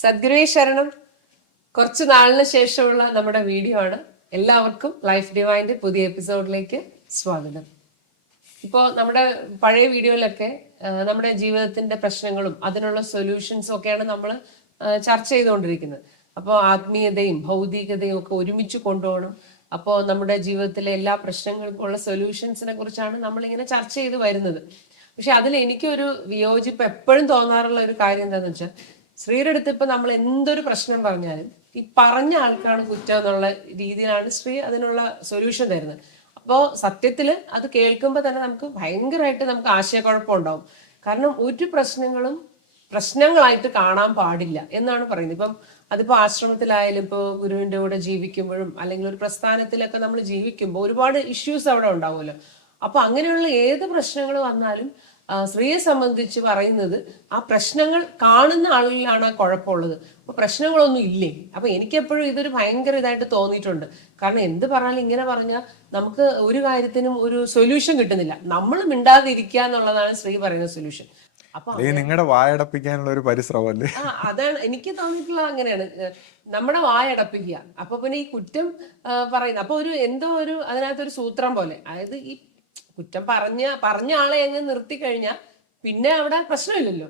സദ്ഗുരുവേ ശരണം. കുറച്ച് നാളിന് ശേഷമുള്ള നമ്മുടെ വീഡിയോ ആണ്. എല്ലാവർക്കും ലൈഫ് ഡിവൈൻ്റെ പുതിയ എപ്പിസോഡിലേക്ക് സ്വാഗതം. ഇപ്പോൾ നമ്മുടെ പഴയ വീഡിയോയിലൊക്കെ നമ്മുടെ ജീവിതത്തിന്റെ പ്രശ്നങ്ങളും അതിനുള്ള സൊല്യൂഷൻസും ഒക്കെയാണ് നമ്മൾ ചർച്ച ചെയ്തുകൊണ്ടിരിക്കുന്നത്. അപ്പോൾ ആത്മീയതയും ഭൗതികതയും ഒക്കെ ഒരുമിച്ച് കൊണ്ടുപോകണം. അപ്പോൾ നമ്മുടെ ജീവിതത്തിലെ എല്ലാ പ്രശ്നങ്ങൾക്കുള്ള സൊല്യൂഷൻസിനെ കുറിച്ചാണ് നമ്മളിങ്ങനെ ചർച്ച ചെയ്ത് വരുന്നത്. പക്ഷെ അതിൽ എനിക്കൊരു വിയോജിപ്പ് എപ്പോഴും തോന്നാറുള്ള ഒരു കാര്യം എന്താണെന്ന് വെച്ചാൽ, ശ്രീയുടെ അടുത്ത് ഇപ്പൊ നമ്മൾ എന്തൊരു പ്രശ്നം പറഞ്ഞാലും ഈ പറഞ്ഞ ആൾക്കാണ് കുറ്റം എന്നുള്ള രീതിയിലാണ് ശ്രീ അതിനുള്ള സൊല്യൂഷൻ തരുന്നത്. അപ്പോൾ സത്യത്തില് അത് കേൾക്കുമ്പോൾ തന്നെ നമുക്ക് ഭയങ്കരമായിട്ട് നമുക്ക് ആശയക്കുഴപ്പം ഉണ്ടാവും. കാരണം ഒരു പ്രശ്നങ്ങളും പ്രശ്നങ്ങളായിട്ട് കാണാൻ പാടില്ല എന്നാണ് പറയുന്നത്. ഇപ്പം അതിപ്പോ ആശ്രമത്തിലായാലും ഇപ്പോൾ ഗുരുവിന്റെ കൂടെ ജീവിക്കുമ്പോഴും അല്ലെങ്കിൽ ഒരു പ്രസ്ഥാനത്തിലൊക്കെ നമ്മൾ ജീവിക്കുമ്പോൾ ഒരുപാട് ഇഷ്യൂസ് അവിടെ ഉണ്ടാവുമല്ലോ. അപ്പൊ അങ്ങനെയുള്ള ഏത് പ്രശ്നങ്ങൾ വന്നാലും സ്ത്രീയെ സംബന്ധിച്ച് പറയുന്നത് ആ പ്രശ്നങ്ങൾ കാണുന്ന ആളിലാണ് കുഴപ്പമുള്ളത്. അപ്പൊ പ്രശ്നങ്ങളൊന്നും ഇല്ലേ? അപ്പൊ എനിക്കെപ്പോഴും ഇതൊരു ഭയങ്കര ഇതായിട്ട് തോന്നിയിട്ടുണ്ട്. കാരണം എന്ത് പറഞ്ഞാലും ഇങ്ങനെ പറഞ്ഞാൽ നമുക്ക് ഒരു കാര്യത്തിനും ഒരു സൊല്യൂഷൻ കിട്ടുന്നില്ല. നമ്മൾ മിണ്ടാതിരിക്കുക എന്നുള്ളതാണ് ശ്രീ പറയുന്ന സൊല്യൂഷൻ. അപ്പൊ നിങ്ങളുടെ വായടപ്പിക്കാനുള്ള ഒരു പരിശ്രമല്ലേ? അതാണ് എനിക്ക് തോന്നിയിട്ടുള്ളത്. അങ്ങനെയാണ് നമ്മുടെ വായടപ്പിക്കുക. അപ്പൊ പിന്നെ ഈ കുറ്റം പറയുന്നത് അപ്പൊ ഒരു എന്തോ ഒരു അതിനകത്തൊരു സൂത്രം പോലെ, അതായത് ഈ കുറ്റം പറഞ്ഞ ആളെ അങ്ങ് നിർത്തി കഴിഞ്ഞാൽ പിന്നെ അവിടെ പ്രശ്നമില്ലല്ലോ.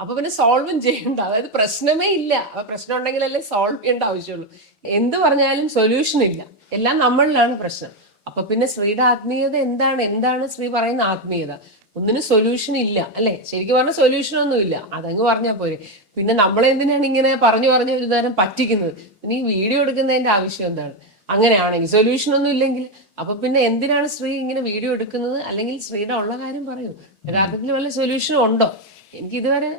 അപ്പൊ പിന്നെ സോൾവും ചെയ്യണ്ട, അതായത് പ്രശ്നമേ ഇല്ല. അപ്പൊ പ്രശ്നം ഉണ്ടെങ്കിലല്ലേ സോൾവ് ചെയ്യേണ്ട ആവശ്യമുള്ളൂ. എന്ത് പറഞ്ഞാലും സൊല്യൂഷൻ ഇല്ല, എല്ലാം നമ്മളിലാണ് പ്രശ്നം. അപ്പൊ പിന്നെ ശ്രീയുടെ ആത്മീയത എന്താണ് ശ്രീ പറയുന്ന ആത്മീയത? ഒന്നിനും സൊല്യൂഷൻ ഇല്ല അല്ലെ? ശരിക്കും പറഞ്ഞാൽ സൊല്യൂഷൻ ഒന്നും ഇല്ല, അതങ്ങ് പറഞ്ഞാൽ പോരെ. പിന്നെ നമ്മളെന്തിനാണ് ഇങ്ങനെ പറഞ്ഞു ഒരു നേരം പറ്റിക്കുന്നത്? പിന്നെ ഈ വീഡിയോ എടുക്കുന്നതിന്റെ ആവശ്യം എന്താണ്? അങ്ങനെയാണെങ്കിൽ സൊല്യൂഷൻ ഒന്നും ഇല്ലെങ്കിൽ അപ്പൊ പിന്നെ എന്തിനാണ് ശ്രീ ഇങ്ങനെ വീഡിയോ എടുക്കുന്നത്? അല്ലെങ്കിൽ ശ്രീയുടെ ഉള്ള കാര്യം പറയൂ. യഥാർത്ഥത്തിൽ വല്ല സൊല്യൂഷനും ഉണ്ടോ? എനിക്ക് ഇതുവരെ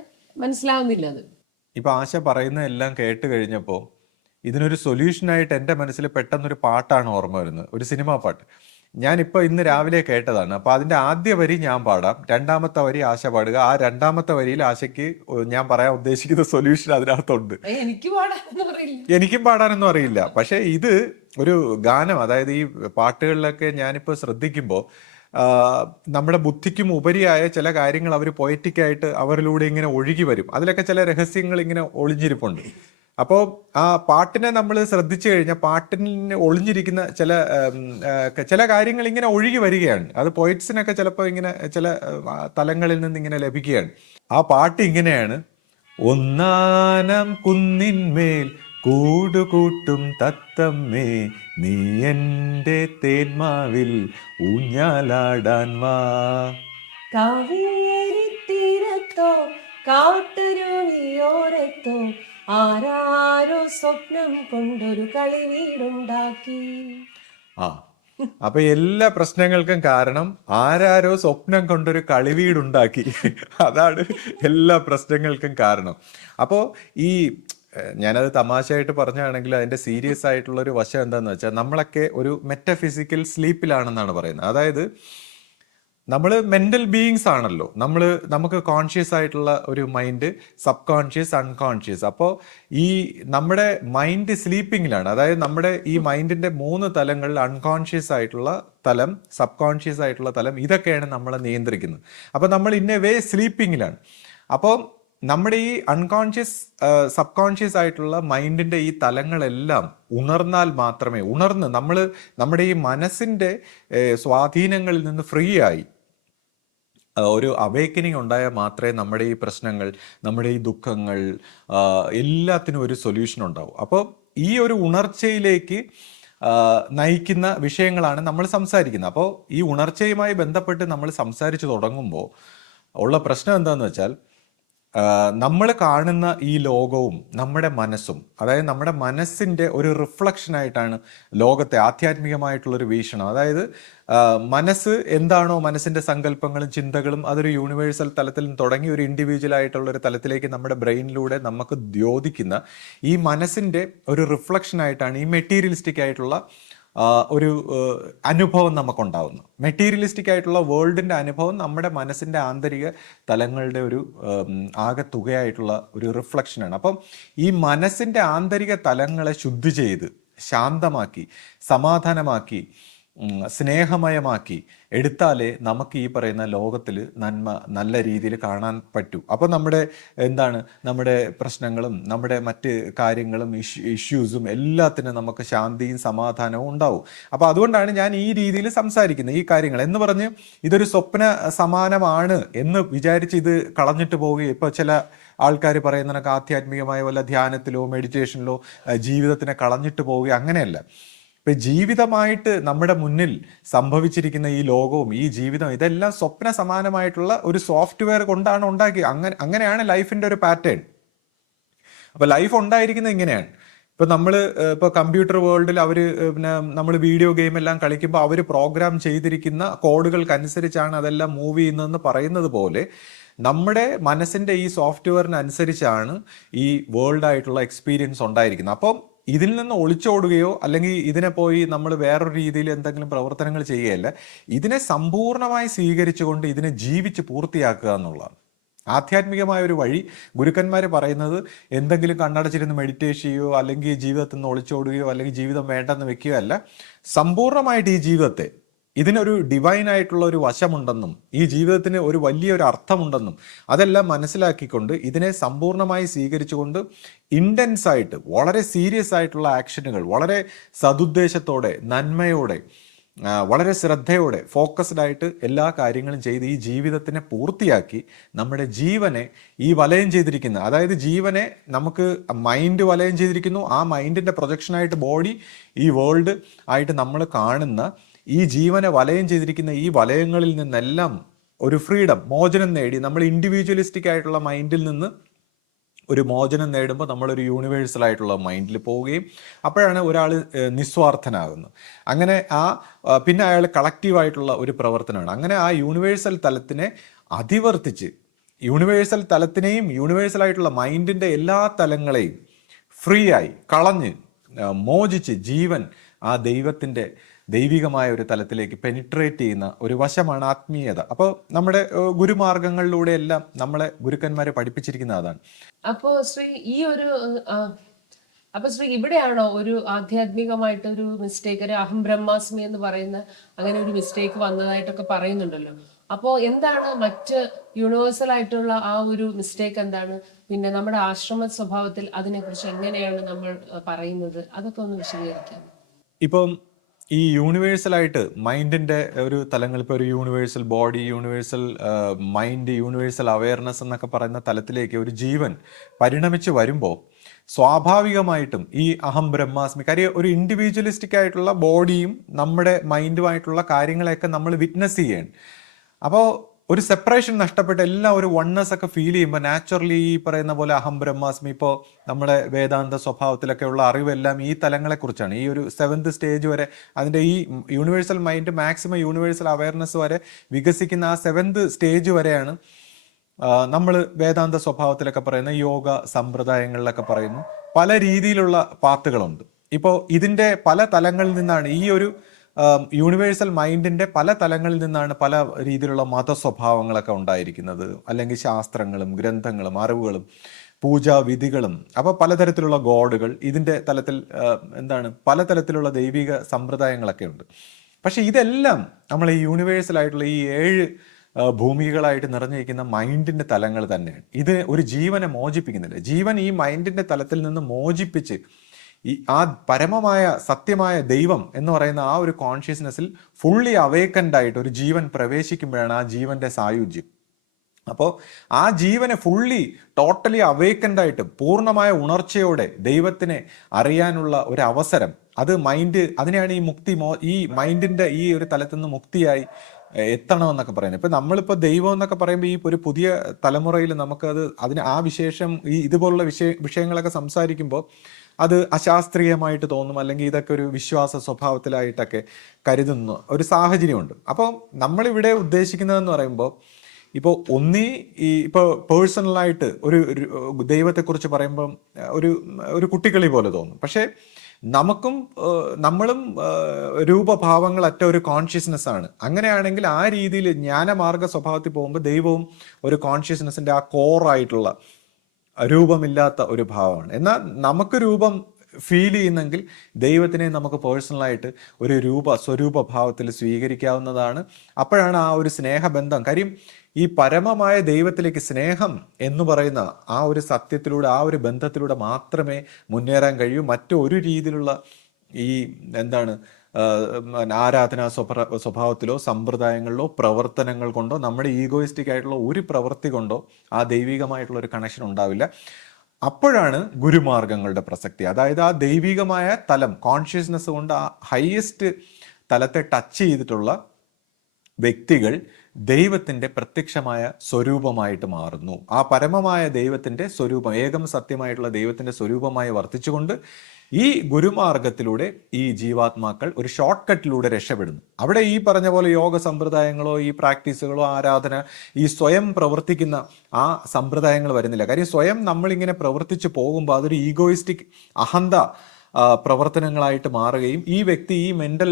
മനസ്സിലാവുന്നില്ല അത്. ഇപ്പൊ ആശ പറയുന്ന എല്ലാം കേട്ട് കഴിഞ്ഞപ്പോ ഇതിനൊരു സൊല്യൂഷനായിട്ട് എൻ്റെ മനസ്സിൽ പെട്ടെന്നൊരു പാട്ടാണ് ഓർമ്മ വരുന്നത്, ഒരു സിനിമാ പാട്ട്. ഞാനിപ്പോൾ ഇന്ന് രാവിലെ കേട്ടതാണ്. അപ്പോൾ അതിൻ്റെ ആദ്യ വരി ഞാൻ പാടാം, രണ്ടാമത്തെ വരി ആശ പാടുക. ആ രണ്ടാമത്തെ വരിയിൽ ആശയ്ക്ക് ഞാൻ പറയാൻ ഉദ്ദേശിക്കുന്ന സൊല്യൂഷൻ അതിനകത്തുണ്ട്. എനിക്കും പാടാനൊന്നും അറിയില്ല. പക്ഷേ ഇത് ഒരു ഗാനം, അതായത് ഈ പാട്ടുകളിലൊക്കെ ഞാനിപ്പോൾ ശ്രദ്ധിക്കുമ്പോൾ നമ്മുടെ ബുദ്ധിക്കും ഉപരിയായ ചില കാര്യങ്ങൾ അവർ പൊയറ്റിക്കായിട്ട് അവരിലൂടെ ഇങ്ങനെ ഒഴുകി വരും. അതിലൊക്കെ ചില രഹസ്യങ്ങൾ ഇങ്ങനെ ഒളിഞ്ഞിരിപ്പുണ്ട്. അപ്പോൾ ആ പാട്ടിനെ നമ്മൾ ശ്രദ്ധിച്ചു കഴിഞ്ഞാൽ പാട്ടിന് ഒളിഞ്ഞിരിക്കുന്ന ചില കാര്യങ്ങൾ ഇങ്ങനെ ഒഴുകി വരികയാണ്. അത് പോയിറ്റ്സിനൊക്കെ ചിലപ്പോൾ ഇങ്ങനെ ചില തലങ്ങളിൽ നിന്ന് ഇങ്ങനെ ലഭിക്കുകയാണ്. ആ പാട്ട് ഇങ്ങനെയാണ്: ഒന്നാനം കുന്നിന്മേൽ കൂടുകൂട്ടും തത്തമ്മേ, നീ എൻ്റെ തേന്മാവിൽ ഊഞ്ഞാലാടാൻ വാ. കാവേരിത്തീരത്തോ കാട്ടരുവിയോരത്തോ ആരാരോ സ്വപ്നം കൊണ്ടൊരു കളി വീടുണ്ടാക്കി. അപ്പൊ എല്ലാ പ്രശ്നങ്ങൾക്കും കാരണം ആരാരോ സ്വപ്നം കൊണ്ടൊരു കളിവീടുണ്ടാക്കി. അതാണ് എല്ലാ പ്രശ്നങ്ങൾക്കും കാരണം. അപ്പോൾ ഈ ഞാനത് തമാശയായിട്ട് പറഞ്ഞാണെങ്കിൽ അതിന്റെ സീരിയസ് ആയിട്ടുള്ള ഒരു വശം എന്താന്ന് വെച്ചാൽ, നമ്മളൊക്കെ ഒരു മെറ്റഫിസിക്കൽ സ്ലീപ്പിലാണെന്നാണ് പറയുന്നത്. അതായത് നമ്മൾ മെന്റൽ ബീയിങ്സ് ആണല്ലോ. നമുക്ക് കോൺഷ്യസ് ആയിട്ടുള്ള ഒരു മൈൻഡ്, സബ് കോൺഷ്യസ്, അൺകോൺഷ്യസ്. അപ്പോൾ ഈ നമ്മുടെ മൈൻഡ് സ്ലീപ്പിങ്ങിലാണ്. അതായത് നമ്മുടെ ഈ മൈൻഡിന്റെ 3 തലങ്ങളിൽ അൺകോൺഷ്യസ് ആയിട്ടുള്ള തലം, സബ് കോൺഷ്യസ് ആയിട്ടുള്ള തലം, ഇതൊക്കെയാണ് നമ്മളെ നിയന്ത്രിക്കുന്നത്. അപ്പോൾ നമ്മൾ ഇൻ എ വേ സ്ലീപ്പിങ്ങിലാണ്. അപ്പോൾ നമ്മുടെ ഈ അൺകോൺഷ്യസ്, സബ് കോൺഷ്യസ് ആയിട്ടുള്ള മൈൻഡിന്റെ ഈ തലങ്ങളെല്ലാം ഉണർന്നാൽ മാത്രമേ, നമ്മുടെ ഈ മനസ്സിന്റെ സ്വാധീനങ്ങളിൽ നിന്ന് ഫ്രീ ആയി ഒരു അവേക്കനിങ് ഉണ്ടായാൽ മാത്രമേ നമ്മുടെ ഈ പ്രശ്നങ്ങൾ, നമ്മുടെ ഈ ദുഃഖങ്ങൾ എല്ലാത്തിനും ഒരു സൊല്യൂഷൻ ഉണ്ടാവും. അപ്പോൾ ഈ ഒരു ഉണർച്ചയിലേക്ക് നയിക്കുന്ന വിഷയങ്ങളാണ് നമ്മൾ സംസാരിക്കുന്നത്. അപ്പോൾ ഈ ഉണർച്ചയുമായി ബന്ധപ്പെട്ട് നമ്മൾ സംസാരിച്ചു തുടങ്ങുമ്പോൾ ഉള്ള പ്രശ്നം എന്താണെന്ന് വെച്ചാൽ, നമ്മൾ കാണുന്ന ഈ ലോകവും നമ്മുടെ മനസ്സും, അതായത് നമ്മുടെ മനസ്സിൻ്റെ ഒരു റിഫ്ലക്ഷനായിട്ടാണ് ലോകത്തെ ആധ്യാത്മികമായിട്ടുള്ളൊരു വീക്ഷണം. അതായത് മനസ്സ് എന്താണോ, മനസ്സിൻ്റെ സങ്കല്പങ്ങളും ചിന്തകളും, അതൊരു യൂണിവേഴ്സൽ തലത്തിൽ തുടങ്ങി ഒരു ഇൻഡിവിജ്വൽ ആയിട്ടുള്ളൊരു തലത്തിലേക്ക് നമ്മുടെ ബ്രെയിനിലൂടെ നമുക്ക് ദ്യോതിക്കുന്ന ഈ മനസ്സിൻ്റെ ഒരു റിഫ്ലക്ഷനായിട്ടാണ് ഈ മെറ്റീരിയലിസ്റ്റിക് ആയിട്ടുള്ള ഒരു അനുഭവം നമുക്കുണ്ടാവുന്നു. മെറ്റീരിയലിസ്റ്റിക് ആയിട്ടുള്ള വേൾഡിൻ്റെ അനുഭവം നമ്മുടെ മനസ്സിൻ്റെ ആന്തരിക തലങ്ങളുടെ ഒരു ആകെത്തുകയായിട്ടുള്ള ഒരു റിഫ്ലക്ഷനാണ്. അപ്പം ഈ മനസ്സിൻ്റെ ആന്തരിക തലങ്ങളെ ശുദ്ധി ചെയ്ത് ശാന്തമാക്കി സമാധാനമാക്കി സ്നേഹമയമാക്കി എടുത്താലേ നമുക്ക് ഈ പറയുന്ന ലോകത്തിൽ നന്മ നല്ല രീതിയിൽ കാണാൻ പറ്റൂ. അപ്പോൾ നമ്മുടെ പ്രശ്നങ്ങളും നമ്മുടെ മറ്റ് കാര്യങ്ങളും ഇഷ്യൂസും എല്ലാത്തിനും നമുക്ക് ശാന്തിയും സമാധാനവും ഉണ്ടാവും. അപ്പോൾ അതുകൊണ്ടാണ് ഞാൻ ഈ രീതിയിൽ സംസാരിക്കുന്നത് ഈ കാര്യങ്ങൾ എന്ന് പറഞ്ഞ് ഇതൊരു സ്വപ്ന സമാനമാണ് എന്ന് വിചാരിച്ച് ഇത് കളഞ്ഞിട്ട് പോവുകയും ഇപ്പോൾ ചില ആൾക്കാർ പറയുന്നതിനൊക്കെ ആധ്യാത്മികമായ വല്ല ധ്യാനത്തിലോ മെഡിറ്റേഷനിലോ ജീവിതത്തിനെ കളഞ്ഞിട്ട് പോവുകയും അങ്ങനെയല്ല. ഇപ്പം ജീവിതമായിട്ട് നമ്മുടെ മുന്നിൽ സംഭവിച്ചിരിക്കുന്ന ഈ ലോകവും ഈ ജീവിതം ഇതെല്ലാം സ്വപ്ന സമാനമായിട്ടുള്ള ഒരു സോഫ്റ്റ്വെയർ കൊണ്ടാണ് ഉണ്ടാക്കി. അങ്ങനെയാണ് ലൈഫിൻ്റെ ഒരു പാറ്റേൺ. അപ്പോൾ ലൈഫ് ഉണ്ടായിരിക്കുന്നത് ഇങ്ങനെയാണ്. ഇപ്പം ഇപ്പോൾ കമ്പ്യൂട്ടർ വേൾഡിൽ നമ്മൾ വീഡിയോ ഗെയിം എല്ലാം കളിക്കുമ്പോൾ അവർ പ്രോഗ്രാം ചെയ്തിരിക്കുന്ന കോഡുകൾക്കനുസരിച്ചാണ് അതെല്ലാം മൂവ് ചെയ്യുന്നതെന്ന് പറയുന്നത് പോലെ നമ്മുടെ മനസ്സിൻ്റെ ഈ സോഫ്റ്റ്വെയറിനനുസരിച്ചാണ് ഈ വേൾഡ് ആയിട്ടുള്ള എക്സ്പീരിയൻസ് ഉണ്ടായിരിക്കുന്നത്. അപ്പം ഇതിൽ നിന്ന് ഒളിച്ചോടുകയോ അല്ലെങ്കിൽ ഇതിനെ പോയി നമ്മൾ വേറൊരു രീതിയിൽ എന്തെങ്കിലും പ്രവർത്തനങ്ങൾ ചെയ്യുകയല്ല, ഇതിനെ സമ്പൂർണ്ണമായി സ്വീകരിച്ചുകൊണ്ട് ഇതിനെ ജീവിച്ച് പൂർത്തിയാക്കുക എന്നുള്ളതാണ് ആധ്യാത്മികമായ ഒരു വഴി. ഗുരുക്കന്മാർ പറയുന്നത് എന്തെങ്കിലും കണ്ണടച്ചിരുന്ന് മെഡിറ്റേറ്റ് ചെയ്യുകയോ അല്ലെങ്കിൽ ജീവിതത്തിൽ നിന്ന് ഒളിച്ചോടുകയോ അല്ലെങ്കിൽ ജീവിതം വേണ്ടെന്ന് വെക്കുകയോ അല്ല, സമ്പൂർണ്ണമായിട്ട് ഈ ജീവിതത്തെ ഇതിനൊരു ഡിവൈൻ ആയിട്ടുള്ള ഒരു വശമുണ്ടെന്നും ഈ ജീവിതത്തിന് ഒരു വലിയൊരു അർത്ഥമുണ്ടെന്നും അതെല്ലാം മനസ്സിലാക്കിക്കൊണ്ട് ഇതിനെ സമ്പൂർണ്ണമായി സ്വീകരിച്ചുകൊണ്ട് ഇൻറ്റൻസ് ആയിട്ട് വളരെ സീരിയസ് ആയിട്ടുള്ള ആക്ഷനുകൾ വളരെ സതുദ്ദേശത്തോടെ നന്മയോടെ വളരെ ശ്രദ്ധയോടെ ഫോക്കസ്ഡ് ആയിട്ട് എല്ലാ കാര്യങ്ങളും ചെയ്ത് ഈ ജീവിതത്തിനെ പൂർത്തിയാക്കി നമ്മുടെ ജീവനെ ഈ വലയം ചെയ്തിരിക്കുന്ന, അതായത് ജീവനെ നമുക്ക് മൈൻഡ് വലയം ചെയ്തിരിക്കുന്നു, ആ മൈൻഡിൻ്റെ പ്രൊജക്ഷനായിട്ട് ബോഡി ഈ വേൾഡ് ആയിട്ട് നമ്മൾ കാണുന്ന ഈ ജീവനെ വലയം ചെയ്തിരിക്കുന്ന ഈ വലയങ്ങളിൽ നിന്നെല്ലാം ഒരു ഫ്രീഡം മോചനം നേടി നമ്മൾ ഇൻഡിവിജ്വലിസ്റ്റിക് ആയിട്ടുള്ള മൈൻഡിൽ നിന്ന് ഒരു മോചനം നേടുമ്പോൾ നമ്മളൊരു യൂണിവേഴ്സൽ ആയിട്ടുള്ള മൈൻഡിൽ പോവുകയും അപ്പോഴാണ് ഒരാൾ നിസ്വാർത്ഥനാകുന്നത്. അങ്ങനെ പിന്നെ അയാൾ കളക്റ്റീവായിട്ടുള്ള ഒരു പ്രവർത്തനമാണ്. അങ്ങനെ ആ യൂണിവേഴ്സൽ തലത്തിനെ അതിവർത്തിച്ച് യൂണിവേഴ്സൽ തലത്തിനെയും യൂണിവേഴ്സൽ ആയിട്ടുള്ള മൈൻഡിൻ്റെ എല്ലാ തലങ്ങളെയും ഫ്രീ ആയി കളഞ്ഞ് മോചിച്ച് ജീവൻ ആ ദൈവികമായ ഒരു തലത്തിലേക്ക് പെനിട്രേറ്റ് ചെയ്യുന്ന ഒരു വശമാണ് ആത്മീയത. അപ്പോൾ നമ്മുടെ ഗുരുമാർഗങ്ങളിലൂടെ എല്ലാം നമ്മളെ ഗുരുക്കന്മാരെ പഠിപ്പിച്ചിരിക്കുന്ന അതാണ്. അപ്പോൾ ശ്രീ ഇവിടെയാണോ ഒരു ആധ്യാത്മികമായിട്ടൊരു മിസ്റ്റേക്ക്, ഒരു അഹം ബ്രഹ്മാസ്മി എന്ന് പറയുന്ന അങ്ങനെ ഒരു മിസ്റ്റേക്ക് വന്നതായിട്ടൊക്കെ പറയുന്നുണ്ടല്ലോ. അപ്പോൾ എന്താണ് മറ്റ് യൂണിവേഴ്സൽ ആയിട്ടുള്ള ആ ഒരു മിസ്റ്റേക്ക് എന്താണ്? പിന്നെ നമ്മുടെ ആശ്രമ സ്വഭാവത്തിൽ അതിനെക്കുറിച്ച് എങ്ങനെയാണ് നമ്മൾ പറയുന്നത്? അതൊക്കെ ഒന്ന് വിശദീകരിക്കാം. ഇപ്പം ഈ യൂണിവേഴ്സലായിട്ട് മൈൻഡിൻ്റെ ഒരു തലങ്ങൾ, ഇപ്പോൾ ഒരു universal body, universal mind, universal awareness എന്നൊക്കെ പറയുന്ന തലത്തിലേക്ക് ഒരു ജീവൻ പരിണമിച്ച് വരുമ്പോൾ സ്വാഭാവികമായിട്ടും ഈ അഹം ബ്രഹ്മാസ്മി, കാര്യം ഒരു ഇൻഡിവിജ്വലിസ്റ്റിക് ആയിട്ടുള്ള ബോഡിയും നമ്മുടെ മൈൻഡുമായിട്ടുള്ള കാര്യങ്ങളെയൊക്കെ നമ്മൾ വിറ്റ്നസ് ചെയ്യാണ്. അപ്പോൾ ഒരു സെപ്പറേഷൻ നഷ്ടപ്പെട്ട് എല്ലാം ഒരു വൺനെസ് ഒക്കെ ഫീൽ ചെയ്യുമ്പോൾ നാച്ചുറലി ഈ പറയുന്ന പോലെ അഹം ബ്രഹ്മാസ്മി, ഇപ്പോൾ നമ്മുടെ വേദാന്ത സ്വഭാവത്തിലൊക്കെ ഉള്ള അറിവെല്ലാം ഈ തലങ്ങളെക്കുറിച്ചാണ്. ഈ ഒരു 7th സ്റ്റേജ് വരെ അതിൻ്റെ ഈ universal mind maximum universal awareness വരെ വികസിക്കുന്ന ആ 7th സ്റ്റേജ് വരെയാണ് നമ്മൾ വേദാന്ത സ്വഭാവത്തിലൊക്കെ പറയുന്ന യോഗ സമ്പ്രദായങ്ങളിലൊക്കെ പറയുന്നു. പല രീതിയിലുള്ള പാത്തുകളുണ്ട്. ഇപ്പോൾ ഇതിൻ്റെ പല തലങ്ങളിൽ നിന്നാണ് ഈ ഒരു യൂണിവേഴ്സൽ മൈൻഡിൻ്റെ പല തലങ്ങളിൽ നിന്നാണ് പല രീതിയിലുള്ള മതസ്വഭാവങ്ങളൊക്കെ ഉണ്ടായിരിക്കുന്നത്, അല്ലെങ്കിൽ ശാസ്ത്രങ്ങളും ഗ്രന്ഥങ്ങളും അറിവുകളും പൂജാവിധികളും. അപ്പോൾ പലതരത്തിലുള്ള ഗോഡുകൾ ഇതിൻ്റെ തലത്തിൽ പലതരത്തിലുള്ള ദൈവിക സമ്പ്രദായങ്ങളൊക്കെ ഉണ്ട്. പക്ഷെ ഇതെല്ലാം നമ്മൾ ഈ യൂണിവേഴ്സൽ ആയിട്ടുള്ള ഈ 7 ഭൂമികളായിട്ട് നിറഞ്ഞിരിക്കുന്ന മൈൻഡിൻ്റെ തലങ്ങൾ തന്നെയാണ്. ഇത് ഒരു ജീവനെ മോചിപ്പിക്കുന്നില്ല. ജീവൻ ഈ മൈൻഡിൻ്റെ തലത്തിൽ നിന്ന് മോചിപ്പിച്ച് ആ പരമമായ സത്യമായ ദൈവം എന്ന് പറയുന്ന ആ ഒരു കോൺഷ്യസ്നെസ്സിൽ ഫുള്ളി അവേക്കൻഡ് ആയിട്ട് ഒരു ജീവൻ പ്രവേശിക്കുമ്പോഴാണ് ആ ജീവന്റെ സായുജ്യം. അപ്പോൾ ആ ജീവനെ ഫുള്ളി ടോട്ടലി അവേക്കൻഡ് ആയിട്ട് പൂർണ്ണമായ ഉണർച്ചയോടെ ദൈവത്തിനെ അറിയാനുള്ള ഒരു അവസരം, അത് അതിനെയാണ് ഈ മുക്തി, ഈ മൈൻഡിന്റെ ഈ ഒരു തലത്തിൽ നിന്ന് മുക്തിയായി എത്തണമെന്നൊക്കെ പറയുന്നത്. ഇപ്പം നമ്മളിപ്പോൾ ദൈവം എന്നൊക്കെ പറയുമ്പോൾ ഈ ഒരു പുതിയ തലമുറയിൽ നമുക്കത് ആ വിശേഷം ഇതുപോലുള്ള വിഷയങ്ങളൊക്കെ സംസാരിക്കുമ്പോൾ അത് അശാസ്ത്രീയമായിട്ട് തോന്നും, അല്ലെങ്കിൽ ഇതൊക്കെ ഒരു വിശ്വാസ സ്വഭാവത്തിലായിട്ടൊക്കെ കരുതുന്ന ഒരു സാഹചര്യമുണ്ട്. അപ്പോൾ നമ്മളിവിടെ ഉദ്ദേശിക്കുന്നതെന്ന് പറയുമ്പോൾ ഇപ്പോൾ ഇപ്പോൾ പേഴ്സണലായിട്ട് ഒരു ദൈവത്തെക്കുറിച്ച് പറയുമ്പം ഒരു കുട്ടിക്കളി പോലെ തോന്നും. പക്ഷേ നമ്മളും രൂപഭാവങ്ങളറ്റ ഒരു കോൺഷ്യസ്നെസ് ആണ്. അങ്ങനെയാണെങ്കിൽ ആ രീതിയിൽ ജ്ഞാനമാർഗ സ്വഭാവത്തിൽ പോകുമ്പോൾ ദൈവവും ഒരു കോൺഷ്യസ്നെസ്സിൻ്റെ ആ കോറായിട്ടുള്ള രൂപമില്ലാത്ത ഒരു ഭാവമാണ്. എന്നാൽ നമുക്ക് രൂപം ഫീൽ ചെയ്യുന്നെങ്കിൽ ദൈവത്തിനെ നമുക്ക് പേഴ്സണലായിട്ട് ഒരു സ്വരൂപ ഭാവത്തിൽ സ്വീകരിക്കാവുന്നതാണ്. അപ്പോഴാണ് ആ ഒരു സ്നേഹബന്ധം, കാര്യം ഈ പരമമായ ദൈവത്തിലേക്ക് സ്നേഹം എന്ന് പറയുന്ന ആ ഒരു സത്യത്തിലൂടെ, ആ ഒരു ബന്ധത്തിലൂടെ മാത്രമേ മുന്നേറാൻ കഴിയൂ. മറ്റൊരു രീതിയിലുള്ള ഈ എന്താണ് ആരാധനാ സ്വഭാവത്തിലോ സമ്പ്രദായങ്ങളിലോ പ്രവർത്തനങ്ങൾ കൊണ്ടോ നമ്മുടെ ഈഗോയിസ്റ്റിക് ആയിട്ടുള്ള ഒരു പ്രവൃത്തി കൊണ്ടോ ആ ദൈവികമായിട്ടുള്ള ഒരു കണക്ഷൻ ഉണ്ടാവില്ല. അപ്പോഴാണ് ഗുരുമാർഗങ്ങളുടെ പ്രസക്തി. അതായത് ആ ദൈവികമായ തലം, കോൺഷ്യസ്നെസ് കൊണ്ട് ആ ഹയസ്റ്റ് തലത്തെ ടച്ച് ചെയ്തിട്ടുള്ള വ്യക്തികൾ ദൈവത്തിൻ്റെ പ്രത്യക്ഷമായ സ്വരൂപമായിട്ട് മാറുന്നു. ആ പരമമായ ദൈവത്തിൻ്റെ സ്വരൂപം, ഏകം സത്യമായിട്ടുള്ള ദൈവത്തിൻ്റെ സ്വരൂപമായി വർത്തിച്ചുകൊണ്ട് ഈ ഗുരുമാർഗത്തിലൂടെ ഈ ജീവാത്മാക്കൾ ഒരു ഷോർട്ട് കട്ടിലൂടെ രക്ഷപ്പെടുന്നു. അവിടെ ഈ പറഞ്ഞ പോലെ യോഗ സമ്പ്രദായങ്ങളോ ഈ പ്രാക്ടീസുകളോ ആരാധന, ഈ സ്വയം പ്രവർത്തിക്കുന്ന ആ സമ്പ്രദായങ്ങൾ വരുന്നില്ല. കാര്യം സ്വയം നമ്മളിങ്ങനെ പ്രവർത്തിച്ച് പോകുമ്പോൾ അതൊരു ഈഗോയിസ്റ്റിക് അഹന്ത പ്രവർത്തനങ്ങളായിട്ട് മാറുകയും ഈ വ്യക്തി ഈ മെൻ്റൽ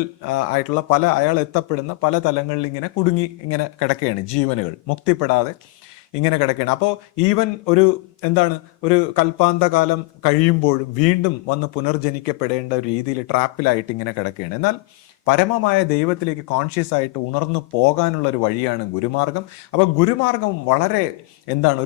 ആയിട്ടുള്ള അയാൾ എത്തപ്പെടുന്ന പല തലങ്ങളിൽ ഇങ്ങനെ കുടുങ്ങി ഇങ്ങനെ കിടക്കുകയാണ്, ജീവനുകൾ മുക്തിപ്പെടാതെ ഇങ്ങനെ കിടക്കുകയാണ്. അപ്പോൾ ഈവൻ ഒരു കൽപ്പാന്തകാലം കഴിയുമ്പോഴും വീണ്ടും വന്ന് പുനർജനിക്കപ്പെടേണ്ട ഒരു രീതിയിൽ ട്രാപ്പിലായിട്ട് ഇങ്ങനെ കിടക്കുകയാണ്. എന്നാൽ പരമമായ ദൈവത്തിലേക്ക് കോൺഷ്യസ് ആയിട്ട് ഉണർന്നു പോകാനുള്ള ഒരു വഴിയാണ് ഗുരുമാർഗം. അപ്പോൾ ഗുരുമാർഗം വളരെ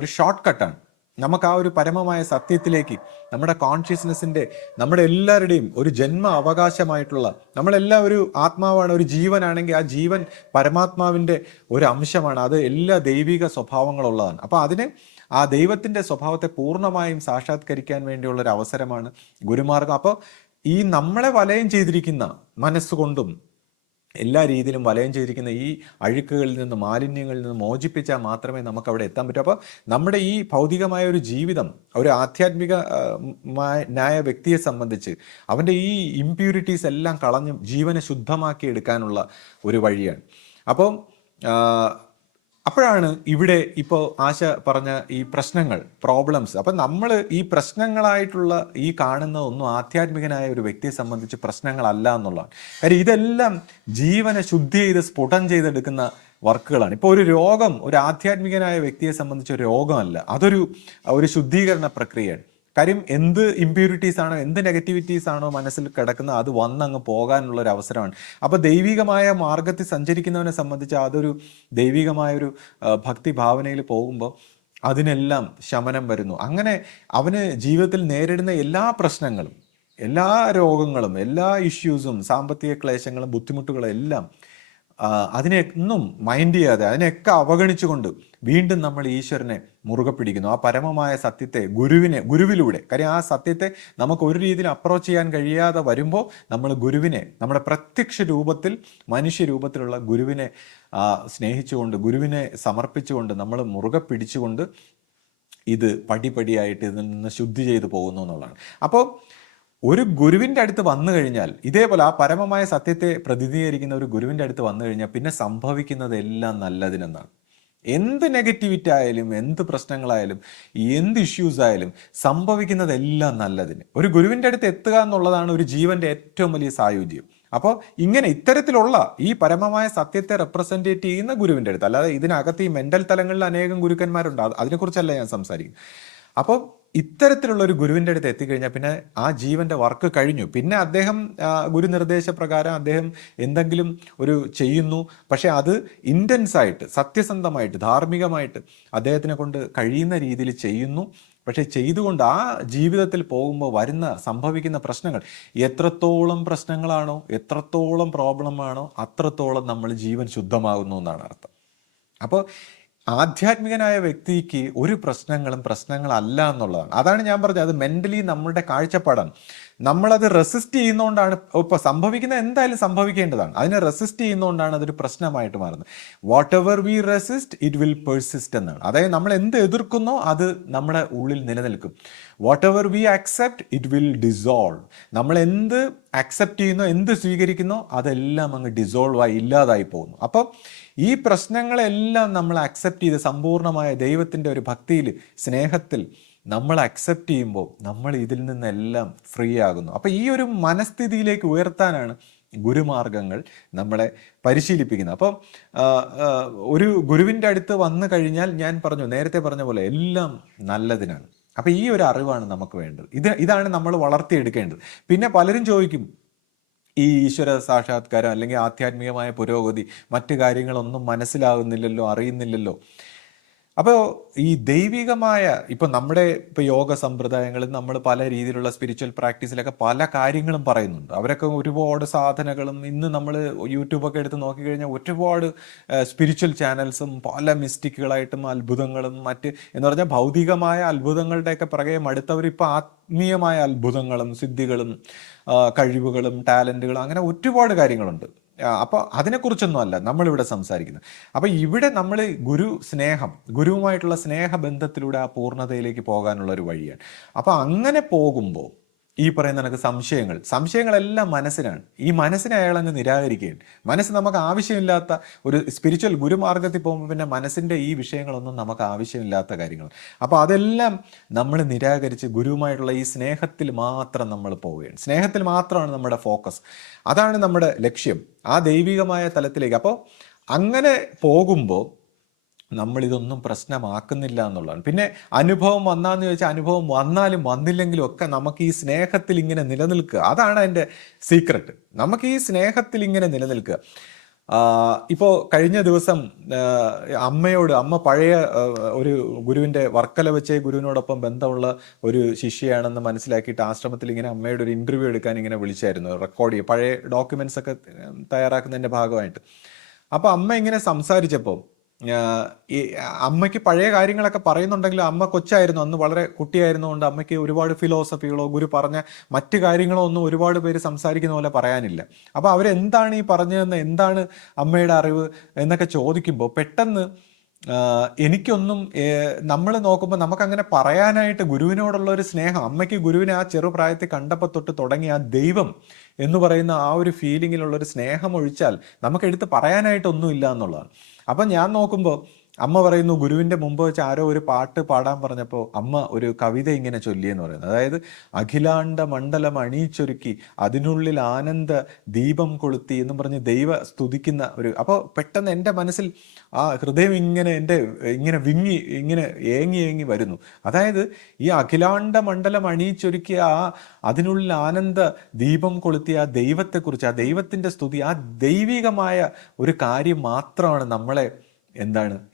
ഒരു ഷോർട്ട് കട്ടാണ്. നമുക്ക് ആ ഒരു പരമമായ സത്യത്തിലേക്ക്, നമ്മുടെ കോൺഷ്യസ്നെസ്സിൻ്റെ, നമ്മുടെ എല്ലാവരുടെയും ഒരു ജന്മ അവകാശമായിട്ടുള്ള, നമ്മളെല്ലാം ഒരു ആത്മാവാണ്, ഒരു ജീവനാണെങ്കിൽ ആ ജീവൻ പരമാത്മാവിൻ്റെ ഒരു അംശമാണ്. അത് എല്ലാ ദൈവിക സ്വഭാവങ്ങളുള്ളതാണ്. അപ്പോൾ ആ ദൈവത്തിൻ്റെ സ്വഭാവത്തെ പൂർണ്ണമായും സാക്ഷാത്കരിക്കാൻ വേണ്ടിയുള്ളൊരു അവസരമാണ് ഗുരുമാർഗം. അപ്പോൾ ഈ നമ്മളെ വലയം ചെയ്തിരിക്കുന്ന മനസ്സുകൊണ്ടും എല്ലാ രീതിയിലും വലയം ചെയ്തിരിക്കുന്ന ഈ അഴുക്കുകളിൽ നിന്ന്, മാലിന്യങ്ങളിൽ നിന്ന് മോചിപ്പിച്ചാൽ മാത്രമേ നമുക്ക് അവിടെ എത്താൻ പറ്റൂ. അപ്പോൾ നമ്മുടെ ഈ ഭൗതികമായ ഒരു ജീവിതം ഒരു ആധ്യാത്മികമായ വ്യക്തിയെ സംബന്ധിച്ച് അവൻ്റെ ഈ ഇംപ്യൂരിറ്റീസ് എല്ലാം കളഞ്ഞ് ജീവനെ ശുദ്ധമാക്കി എടുക്കാനുള്ള ഒരു വഴിയാണ്. അപ്പം അപ്പോഴാണ് ഇവിടെ ഇപ്പോൾ ആശ പറഞ്ഞ ഈ പ്രോബ്ലംസ്. അപ്പം നമ്മൾ ഈ പ്രശ്നങ്ങളായിട്ടുള്ള ഈ കാണുന്നതൊന്നും ആധ്യാത്മികനായ ഒരു വ്യക്തിയെ സംബന്ധിച്ച് പ്രശ്നങ്ങളല്ല എന്നുള്ളതാണ്. കാര്യം ഇതെല്ലാം ജീവനെ ശുദ്ധി ചെയ്ത് സ്ഫുടം ചെയ്തെടുക്കുന്ന വർക്കുകളാണ്. ഇപ്പോൾ ഒരു രോഗം ഒരു ആധ്യാത്മികനായ വ്യക്തിയെ സംബന്ധിച്ച് ഒരു രോഗമല്ല, ഒരു ശുദ്ധീകരണ പ്രക്രിയയാണ്. കാര്യം എന്ത് ഇമ്പ്യൂരിറ്റീസ് ആണോ, എന്ത് നെഗറ്റിവിറ്റീസ് ആണോ മനസ്സിൽ കിടക്കുന്നത് അത് വന്നങ്ങ് പോകാനുള്ള ഒരു അവസരമാണ്. അപ്പോൾ ദൈവികമായ മാർഗത്തിൽ സഞ്ചരിക്കുന്നവനെ സംബന്ധിച്ച് അതൊരു ദൈവികമായൊരു ഭക്തി ഭാവനയിൽ പോകുമ്പോൾ അതിനെല്ലാം ശമനം വരുന്നു. അങ്ങനെ അവന് ജീവിതത്തിൽ നേരിടുന്ന എല്ലാ പ്രശ്നങ്ങളും, എല്ലാ രോഗങ്ങളും, എല്ലാ ഇഷ്യൂസും, സാമ്പത്തിക ക്ലേശങ്ങളും ബുദ്ധിമുട്ടുകളും എല്ലാം അതിനെയൊന്നും മൈൻഡ് ചെയ്യാതെ, അതിനെയൊക്കെ അവഗണിച്ചുകൊണ്ട് വീണ്ടും നമ്മൾ ഈശ്വരനെ മുറുകെ പിടിക്കുന്നു. ആ പരമമായ സത്യത്തെ ഗുരുവിലൂടെ, കാര്യം ആ സത്യത്തെ നമുക്ക് ഒരു രീതിയിൽ അപ്രോച്ച് ചെയ്യാൻ കഴിയാതെ വരുമ്പോൾ നമ്മൾ ഗുരുവിനെ, നമ്മുടെ പ്രത്യക്ഷ രൂപത്തിൽ, മനുഷ്യരൂപത്തിലുള്ള ഗുരുവിനെ സ്നേഹിച്ചുകൊണ്ട്, ഗുരുവിനെ സമർപ്പിച്ചുകൊണ്ട് നമ്മൾ മുറുകെ പിടിച്ചുകൊണ്ട് ഇത് പടിപടിയായിട്ട് ഇതിൽ നിന്ന് ശുദ്ധി ചെയ്തു പോകുന്നു എന്നുള്ളതാണ്. അപ്പോൾ ഒരു ഗുരുവിൻ്റെ അടുത്ത് വന്നു കഴിഞ്ഞാൽ, ഇതേപോലെ ആ പരമമായ സത്യത്തെ പ്രതിനിധീകരിക്കുന്ന ഒരു ഗുരുവിൻ്റെ അടുത്ത് വന്നു കഴിഞ്ഞാൽ പിന്നെ സംഭവിക്കുന്നതെല്ലാം നല്ലതിനെന്നാണ്. എന്ത് നെഗറ്റിവിറ്റി ആയാലും, എന്ത് പ്രശ്നങ്ങളായാലും, എന്ത് ഇഷ്യൂസ് ആയാലും സംഭവിക്കുന്നതെല്ലാം നല്ലതിന്. ഒരു ഗുരുവിൻ്റെ അടുത്ത് എത്തുക എന്നുള്ളതാണ് ഒരു ജീവൻ്റെ ഏറ്റവും വലിയ സായുജ്യം. അപ്പോൾ ഇത്തരത്തിലുള്ള ഈ പരമമായ സത്യത്തെ റെപ്രസെൻറ്റേറ്റ് ചെയ്യുന്ന ഗുരുവിൻ്റെ അടുത്ത്, അല്ലാതെ ഇതിനകത്ത് ഈ മെൻ്റൽ തലങ്ങളിൽ അനേകം ഗുരുക്കന്മാരുണ്ട്, അതിനെക്കുറിച്ചല്ല ഞാൻ സംസാരിക്കുന്നത്. അപ്പോൾ ഇത്തരത്തിലുള്ള ഒരു ഗുരുവിൻ്റെ അടുത്ത് എത്തിക്കഴിഞ്ഞാൽ പിന്നെ ആ ജീവൻ്റെ വർക്ക് കഴിഞ്ഞു. പിന്നെ അദ്ദേഹം ഗുരുനിർദ്ദേശപ്രകാരം അദ്ദേഹം എന്തെങ്കിലും ചെയ്യുന്നു, പക്ഷെ അത് ഇൻറ്റൻസായിട്ട്, സത്യസന്ധമായിട്ട്, ധാർമ്മികമായിട്ട് അദ്ദേഹത്തിനെ കൊണ്ട് കഴിയുന്ന രീതിയിൽ ചെയ്യുന്നു. പക്ഷെ ചെയ്തുകൊണ്ട് ആ ജീവിതത്തിൽ പോകുമ്പോൾ സംഭവിക്കുന്ന പ്രശ്നങ്ങൾ എത്രത്തോളം പ്രശ്നങ്ങളാണോ, എത്രത്തോളം പ്രോബ്ലമാണോ, അത്രത്തോളം നമ്മൾ ജീവൻ ശുദ്ധമാകുന്നു എന്നാണ് അർത്ഥം. അപ്പോൾ ആധ്യാത്മികനായ വ്യക്തിക്ക് ഒരു പ്രശ്നങ്ങളല്ല എന്നുള്ളതാണ്. അതാണ് ഞാൻ പറഞ്ഞത്, അത് മെൻ്റലി നമ്മളുടെ കാഴ്ചപ്പാടാണ്. നമ്മളത് റെസിസ്റ്റ് ചെയ്യുന്നതുകൊണ്ടാണ്, ഇപ്പോൾ സംഭവിക്കുന്ന എന്തായാലും സംഭവിക്കേണ്ടതാണ്, അതിനെ റെസിസ്റ്റ് ചെയ്യുന്നതുകൊണ്ടാണ് അതൊരു പ്രശ്നമായിട്ട് മാറുന്നത്. Whatever we resist it will persist എന്നാണ്. അതായത് നമ്മൾ എന്ത് എതിർക്കുന്നോ അത് നമ്മുടെ ഉള്ളിൽ നിലനിൽക്കും. Whatever we accept it will dissolve. നമ്മൾ എന്ത് അക്സെപ്റ്റ് ചെയ്യുന്നോ, എന്ത് സ്വീകരിക്കുന്നോ അതെല്ലാം അങ്ങ് ഡിസോൾവ് ആയി, ഇല്ലാതായി പോകുന്നു. അപ്പം ഈ പ്രശ്നങ്ങളെല്ലാം നമ്മൾ അക്സെപ്റ്റ് ചെയ്ത് സമ്പൂർണ്ണമായ ദൈവത്തിൻ്റെ ഒരു ഭക്തിയിൽ, സ്നേഹത്തിൽ നമ്മൾ അക്സെപ്റ്റ് ചെയ്യുമ്പോൾ നമ്മൾ ഇതിൽ നിന്നെല്ലാം ഫ്രീ ആകുന്നു. അപ്പോൾ ഈ ഒരു മനസ്ഥിതിയിലേക്ക് ഉയർത്താനാണ് ഗുരുമാർഗങ്ങൾ നമ്മളെ പരിശീലിപ്പിക്കുന്നത്. അപ്പം ഒരു ഗുരുവിൻ്റെ അടുത്ത് വന്നു കഴിഞ്ഞാൽ, ഞാൻ നേരത്തെ പറഞ്ഞ പോലെ എല്ലാം നല്ലതിനാണ്. അപ്പം ഈ ഒരു അറിവാണ് നമുക്ക് വേണ്ടത്. ഇതാണ് നമ്മൾ വളർത്തിയെടുക്കേണ്ടത്. പിന്നെ പലരും ചോദിക്കും, ഈ ഈശ്വര സാക്ഷാത്കാരം അല്ലെങ്കിൽ ആധ്യാത്മികമായ പുരോഗതി, മറ്റു കാര്യങ്ങളൊന്നും മനസ്സിലാകുന്നില്ലല്ലോ, അറിയുന്നില്ലല്ലോ. അപ്പോൾ ഈ ദൈവികമായ ഇപ്പം നമ്മുടെ ഇപ്പോൾ യോഗ സമ്പ്രദായങ്ങളിൽ നമ്മൾ പല രീതിയിലുള്ള സ്പിരിച്വൽ പ്രാക്ടീസിലൊക്കെ പല കാര്യങ്ങളും പറയുന്നുണ്ട്. അവരൊക്കെ ഒരുപാട് സാധനകളും, ഇന്ന് നമ്മൾ യൂട്യൂബൊക്കെ എടുത്ത് നോക്കിക്കഴിഞ്ഞാൽ ഒരുപാട് സ്പിരിച്വൽ ചാനൽസും പല മിസ്റ്റിക്കുകളായിട്ടും അത്ഭുതങ്ങളും മറ്റ് എന്ന് പറഞ്ഞാൽ ഭൗതികമായ അത്ഭുതങ്ങളുടെയൊക്കെ പിറകെ മടുത്തവർ ഇപ്പോൾ ആത്മീയമായ അത്ഭുതങ്ങളും സിദ്ധികളും കഴിവുകളും ടാലൻറ്റുകളും അങ്ങനെ ഒരുപാട് കാര്യങ്ങളുണ്ട്. അപ്പോൾ അതിനെക്കുറിച്ചൊന്നും അല്ല നമ്മളിവിടെ സംസാരിക്കുന്നത്. അപ്പോൾ ഇവിടെ നമ്മൾ ഗുരുവുമായിട്ടുള്ള സ്നേഹബന്ധത്തിലൂടെ ആ പൂർണ്ണതയിലേക്ക് പോകാനുള്ള ഒരു വഴിയാണ്. അപ്പോൾ അങ്ങനെ പോകുമ്പോൾ ഈ പറയുന്ന കണക്ക് സംശയങ്ങളെല്ലാം മനസ്സിനാണ്. ഈ മനസ്സിനെ അയാളങ്ങ് നിരാകരിക്കുകയാണ്. മനസ്സ് നമുക്ക് ആവശ്യമില്ലാത്ത ഒരു സ്പിരിച്വൽ ഗുരുമാർഗത്തിൽ പോകുമ്പോൾ പിന്നെ മനസ്സിൻ്റെ ഈ വിഷയങ്ങളൊന്നും നമുക്ക് ആവശ്യമില്ലാത്ത കാര്യങ്ങൾ. അപ്പോൾ അതെല്ലാം നമ്മൾ നിരാകരിച്ച് ഗുരുവുമായിട്ടുള്ള ഈ സ്നേഹത്തിൽ മാത്രം നമ്മൾ പോവുകയാണ്. സ്നേഹത്തിൽ മാത്രമാണ് നമ്മുടെ ഫോക്കസ്. അതാണ് നമ്മുടെ ലക്ഷ്യം, ആ ദൈവികമായ തലത്തിലേക്ക്. അപ്പോൾ അങ്ങനെ പോകുമ്പോൾ നമ്മളിതൊന്നും പ്രശ്നമാക്കുന്നില്ല എന്നുള്ളതാണ്. പിന്നെ അനുഭവം വന്നാന്ന് ചോദിച്ചാൽ അനുഭവം വന്നാലും വന്നില്ലെങ്കിലും ഒക്കെ നമുക്ക് ഈ സ്നേഹത്തിൽ ഇങ്ങനെ നിലനിൽക്കുക, അതാണ് അതിൻ്റെ സീക്രട്ട്. നമുക്ക് ഈ സ്നേഹത്തിൽ ഇങ്ങനെ നിലനിൽക്കുക. ഇപ്പോൾ കഴിഞ്ഞ ദിവസം അമ്മ പഴയ ഒരു ഗുരുവിൻ്റെ വർക്കല വെച്ച ഗുരുവിനോടൊപ്പം ബന്ധമുള്ള ഒരു ശിഷ്യയാണെന്ന് മനസ്സിലാക്കിയിട്ട് ആശ്രമത്തിൽ ഇങ്ങനെ അമ്മയുടെ ഒരു ഇൻ്റർവ്യൂ എടുക്കാൻ ഇങ്ങനെ വിളിച്ചായിരുന്നു, റെക്കോർഡ് ചെയ്യുക, പഴയ ഡോക്യുമെൻറ്റ്സ് ഒക്കെ തയ്യാറാക്കുന്നതിൻ്റെ ഭാഗമായിട്ട്. അപ്പോൾ അമ്മ ഇങ്ങനെ സംസാരിച്ചപ്പോൾ ഈ അമ്മയ്ക്ക് പഴയ കാര്യങ്ങളൊക്കെ പറയുന്നുണ്ടെങ്കിലും അമ്മ കൊച്ചായിരുന്നു, അന്ന് വളരെ കുട്ടിയായിരുന്നുകൊണ്ട് അമ്മയ്ക്ക് ഒരുപാട് ഫിലോസഫികളോ ഗുരു പറഞ്ഞ മറ്റു കാര്യങ്ങളോ ഒന്നും ഒരുപാട് പേര് സംസാരിക്കുന്ന പോലെ പറയാനില്ല. അപ്പോൾ അവരെന്താണ് ഈ പറഞ്ഞതെന്ന്, എന്താണ് അമ്മയുടെ അറിവ് എന്നൊക്കെ ചോദിക്കുമ്പോൾ പെട്ടെന്ന് എനിക്കൊന്നും നമ്മൾ നോക്കുമ്പോൾ നമുക്കങ്ങനെ പറയാനായിട്ട് ഗുരുവിനോടുള്ള ഒരു സ്നേഹം, അമ്മയ്ക്ക് ഗുരുവിനെ ആ ചെറുപ്രായത്തിൽ കണ്ടപ്പോൾ തൊട്ട് തുടങ്ങിയ ആ ദൈവം എന്ന് പറയുന്ന ആ ഒരു ഫീലിങ്ങിലുള്ളൊരു സ്നേഹം ഒഴിച്ചാൽ നമുക്ക് എടുത്ത് പറയാനായിട്ടൊന്നുമില്ല എന്നുള്ളതാണ്. അപ്പം ഞാൻ നോക്കുമ്പോൾ അമ്മ പറയുന്നു, ഗുരുവിൻ്റെ മുമ്പ് വെച്ച് ആരോ ഒരു പാട്ട് പാടാൻ പറഞ്ഞപ്പോൾ അമ്മ ഒരു കവിത ഇങ്ങനെ ചൊല്ലിയെന്ന് പറയുന്നത്. അതായത് അഖിലാണ്ട മണ്ഡലം അണിയിച്ചൊരുക്കി അതിനുള്ളിൽ ആനന്ദ ദീപം കൊളുത്തി എന്നും പറഞ്ഞ് ദൈവ സ്തുതിക്കുന്ന ഒരു. അപ്പോൾ പെട്ടെന്ന് എൻ്റെ മനസ്സിൽ ആ ഹൃദയം ഇങ്ങനെ വിങ്ങി ഇങ്ങനെ ഏങ്ങി വരുന്നു. അതായത് ഈ അഖിലാണ്ട മണ്ഡലം അണിയിച്ചൊരുക്കിയ അതിനുള്ളിൽ ആനന്ദ ദീപം കൊളുത്തിയ ആ ദൈവത്തെക്കുറിച്ച്, ആ ദൈവത്തിൻ്റെ സ്തുതി, ആ ദൈവികമായ ഒരു കാര്യം മാത്രമാണ് നമ്മളെ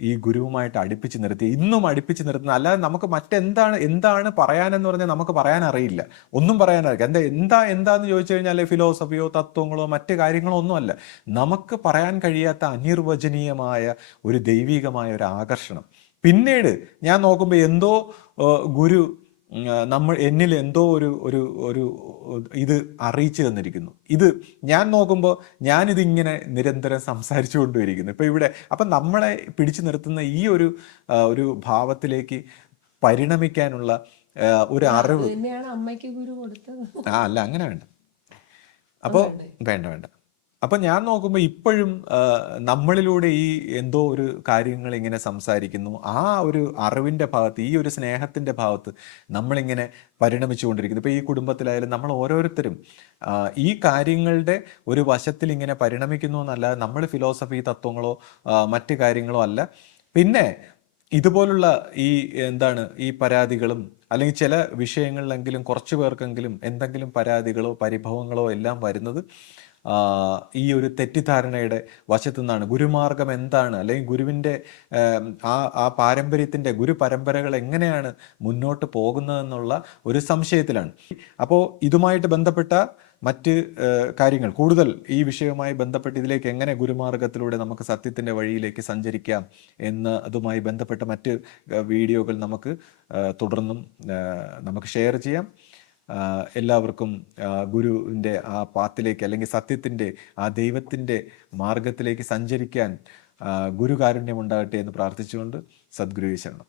ഈ ഗുരുവുമായിട്ട് അടുപ്പിച്ച് നിർത്തി, ഇന്നും അടുപ്പിച്ച് നിർത്തുന്നത്. അല്ലാതെ നമുക്ക് എന്താണ് പറയാനെന്ന് പറഞ്ഞാൽ നമുക്ക് പറയാൻ അറിയില്ല, ഒന്നും പറയാനറിയില്ല. എന്താന്ന് ചോദിച്ചു കഴിഞ്ഞാൽ ഫിലോസഫിയോ തത്വങ്ങളോ മറ്റു കാര്യങ്ങളോ ഒന്നുമല്ല. നമുക്ക് പറയാൻ കഴിയാത്ത അനിർവചനീയമായ ഒരു ദൈവികമായ ഒരു ആകർഷണം. പിന്നീട് ഞാൻ നോക്കുമ്പോൾ എന്തോ ഗുരു എന്നിൽ എന്തോ ഒരു ഇത് അറിയിച്ചു തന്നിരിക്കുന്നു. ഇത് ഞാൻ നോക്കുമ്പോൾ ഞാനിതിങ്ങനെ നിരന്തരം സംസാരിച്ചു കൊണ്ടുവരിക്കുന്നു ഇപ്പം ഇവിടെ. അപ്പം നമ്മളെ പിടിച്ചു നിർത്തുന്ന ഈ ഒരു ഭാവത്തിലേക്ക് പരിണമിക്കാനുള്ള ഒരു അറിവ് അമ്മയ്ക്ക് ഗുരു കൊടുത്തത്. അല്ല, അങ്ങനെ വേണ്ട. അപ്പോൾ വേണ്ട. അപ്പം ഞാൻ നോക്കുമ്പോൾ ഇപ്പോഴും നമ്മളിലൂടെ ഈ എന്തോ ഒരു കാര്യങ്ങൾ ഇങ്ങനെ സംസാരിക്കുന്നു. ആ ഒരു അറിവിൻ്റെ ഭാഗത്ത്, ഈ ഒരു സ്നേഹത്തിൻ്റെ ഭാഗത്ത് നമ്മളിങ്ങനെ പരിണമിച്ചുകൊണ്ടിരിക്കുന്നു. ഇപ്പോൾ ഈ കുടുംബത്തിലായാലും നമ്മൾ ഓരോരുത്തരും ഈ കാര്യങ്ങളുടെ ഒരു വശത്തിൽ ഇങ്ങനെ പരിണമിക്കുന്നു എന്നല്ലാതെ നമ്മൾ ഫിലോസഫി തത്വങ്ങളോ മറ്റു കാര്യങ്ങളോ അല്ല. പിന്നെ ഇതുപോലുള്ള ഈ പരാതികളും അല്ലെങ്കിൽ ചില വിഷയങ്ങളിലെങ്കിലും കുറച്ച് പേർക്കെങ്കിലും എന്തെങ്കിലും പരാതികളോ പരിഭവങ്ങളോ എല്ലാം വരുന്നത് ഈ ഒരു തെറ്റിദ്ധാരണയുടെ വശത്തു നിന്നാണ്. ഗുരുമാർഗം എന്താണ്, അല്ലെങ്കിൽ ഗുരുവിൻ്റെ ആ പാരമ്പര്യത്തിൻ്റെ ഗുരു പരമ്പരകൾ എങ്ങനെയാണ് മുന്നോട്ട് പോകുന്നതെന്നുള്ള ഒരു സംശയത്തിലാണ്. അപ്പോൾ ഇതുമായിട്ട് ബന്ധപ്പെട്ട മറ്റ് കാര്യങ്ങൾ, കൂടുതൽ ഈ വിഷയവുമായി ബന്ധപ്പെട്ട് ഇതിലേക്ക് എങ്ങനെ ഗുരുമാർഗത്തിലൂടെ നമുക്ക് സത്യത്തിൻ്റെ വഴിയിലേക്ക് സഞ്ചരിക്കാം എന്നതുമായി ബന്ധപ്പെട്ട മറ്റ് വീഡിയോകൾ നമുക്ക് തുടർന്നും നമുക്ക് ഷെയർ ചെയ്യാം. എല്ലാവർക്കും ഗുരുവിൻ്റെ ആ പാത്തിലേക്ക്, അല്ലെങ്കിൽ സത്യത്തിൻ്റെ ആ ദൈവത്തിൻ്റെ മാർഗത്തിലേക്ക് സഞ്ചരിക്കാൻ ഗുരുകാരുണ്യം ഉണ്ടാകട്ടെ എന്ന് പ്രാർത്ഥിച്ചുകൊണ്ട് സദ്ഗുരുവേ ശരണം.